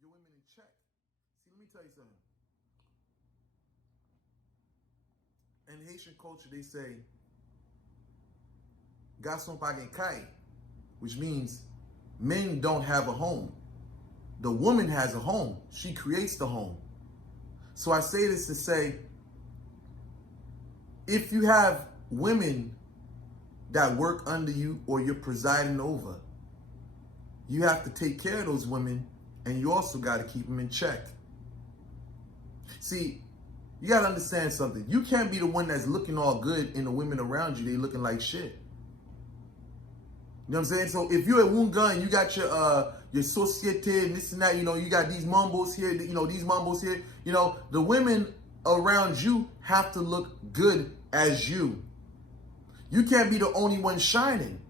your women in check. See, let me tell you something. In Haitian culture, they say, garçon pa gen kay, which means men don't have a home. The woman has a home. She creates the home. So I say this to say, if you have women that work under you or you're presiding over, you have to take care of those women, and you also got to keep them in check. See, you got to understand something. You can't be the one that's looking all good and the women around you, they looking like shit. You know what I'm saying? So if you're at Ougan, you got your societe and this and that, you know, you got these Manbos here, you know, these Manbos here, you know, the women around you have to look good as you. You can't be the only one shining.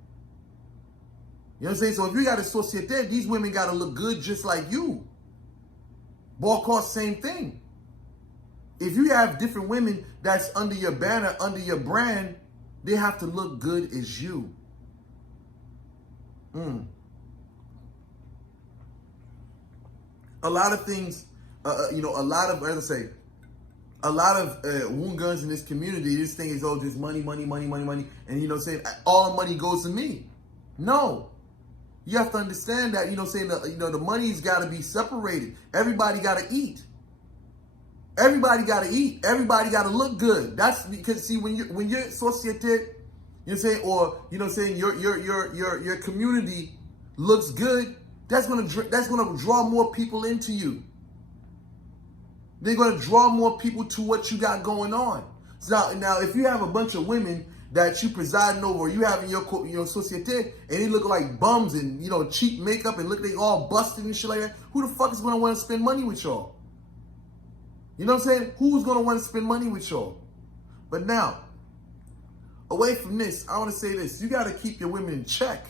You know what I'm saying? So if you got a societe, these women got to look good just like you. Boko, same thing. If you have different women that's under your banner, under your brand, they have to look good as you. A lot of things, you know, a lot of, as I say, a lot of Ougans in this community, this thing is, oh, just money, money, money, money, money. And, you know, saying all the money goes to me. No. You have to understand that, you know, saying, you know, the money's got to be separated. Everybody got to eat. Everybody got to eat. Everybody got to look good. That's because, see, when you're societe, you know what I'm saying, or, you know what I'm saying, your community looks good, that's gonna draw more people into you. They're gonna draw more people to what you got going on. So now if you have a bunch of women that you presiding over, or you have in your societe, and they look like bums and, you know, cheap makeup and look, they all busted and shit like that, who the fuck is gonna want to spend money with y'all? You know what I'm saying? Who's gonna want to spend money with y'all? But now, away from this, I want to say this: you got to keep your women in check.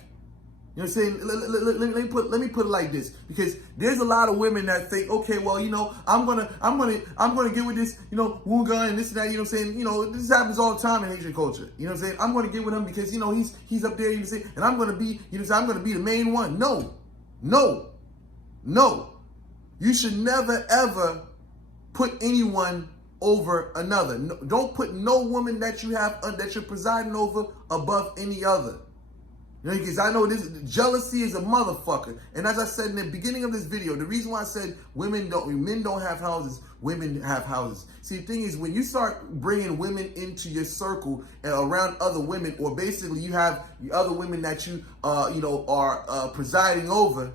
You know what I'm saying? Let me put it like this, because there's a lot of women that think, okay, well, you know, I'm gonna get with this, you know, Ougan and this and that. You know what I'm saying? You know, this happens all the time in Haitian culture. You know what I'm saying? I'm gonna get with him because, you know, he's up there. You know what I'm saying? And I'm gonna be, you know, I'm gonna be the main one. No, no, no. You should never ever put anyone over another. No, don't put no woman that you have that you're presiding over above any other. You know, because I know this jealousy is a motherfucker. And as I said in the beginning of this video, the reason why I said men don't have houses, women have houses. See, the thing is, when you start bringing women into your circle and around other women, or basically you have the other women that you you know, are presiding over,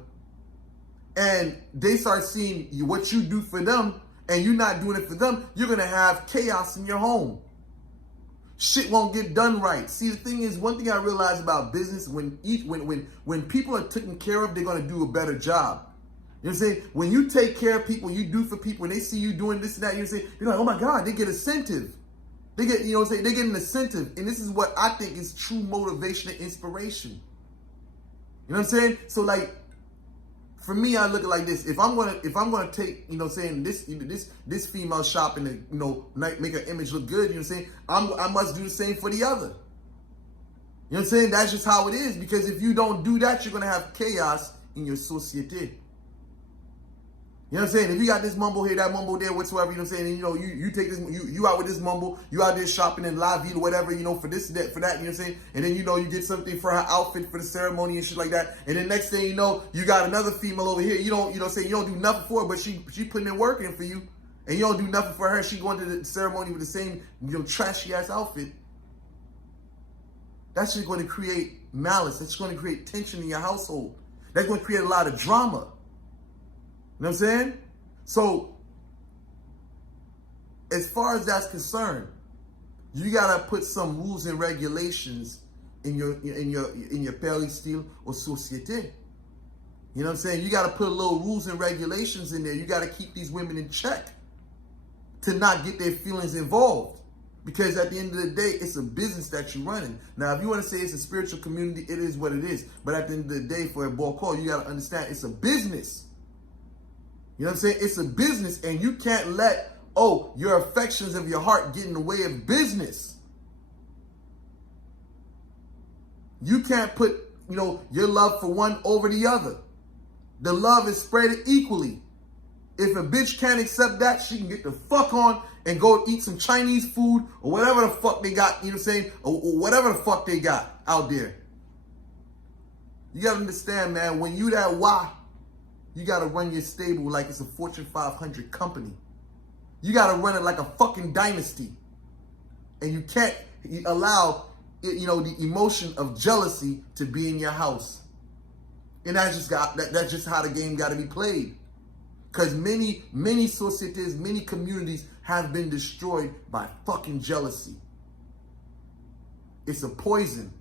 and they start seeing what you do for them, and you're not doing it for them, you're gonna have chaos in your home. Shit won't get done right. See, the thing is, one thing I realized about business, when people are taken care of, they're gonna do a better job. You know what I'm saying? When you take care of people, you do for people, and they see you doing this and that, you're like, oh my God, they get incentive. They get, you know what I'm saying? They get an incentive, and this is what I think is true motivation and inspiration. You know what I'm saying? So like, for me, I look at it like this: if I'm gonna take, you know, saying this female shopping to, you know, make her image look good, you know what I'm saying, I must do the same for the other. You know what I'm saying? That's just how it is. Because if you don't do that, you're gonna have chaos in your societe. You know what I'm saying? If you got this mumble here, that mumble there, whatsoever, you know what I'm saying? And, you know, you take this, you out with this mumble, you out there shopping in La Ville or whatever, you know, for this, that, for that, you know what I'm saying? And then, you know, you get something for her outfit for the ceremony and shit like that. And then next thing you know, you got another female over here. You don't, you know, say you don't do nothing for her, but she putting in work in for you. And you don't do nothing for her. She going to the ceremony with the same, you know, trashy ass outfit. That's just going to create malice. That's going to create tension in your household. That's going to create a lot of drama. You know what I'm saying? So, as far as that's concerned, you gotta put some rules and regulations in your peristyle or societe. You know what I'm saying? You gotta put little rules and regulations in there. You gotta keep these women in check to not get their feelings involved. Because at the end of the day, it's a business that you're running. Now, if you want to say it's a spiritual community, it is what it is. But at the end of the day, for a Boko, you gotta understand it's a business. You know what I'm saying? It's a business, and you can't let, your affections of your heart get in the way of business. You can't put, you know, your love for one over the other. The love is spread equally. If a bitch can't accept that, she can get the fuck on and go eat some Chinese food or whatever the fuck they got, you know what I'm saying? Or whatever the fuck they got out there. You gotta understand, man, when you that why, you gotta run your stable like it's a Fortune 500 company. You gotta run it like a fucking dynasty. And you can't allow, you know, the emotion of jealousy to be in your house. And that's just how the game gotta be played. Because many societies, many communities have been destroyed by fucking jealousy. It's a poison.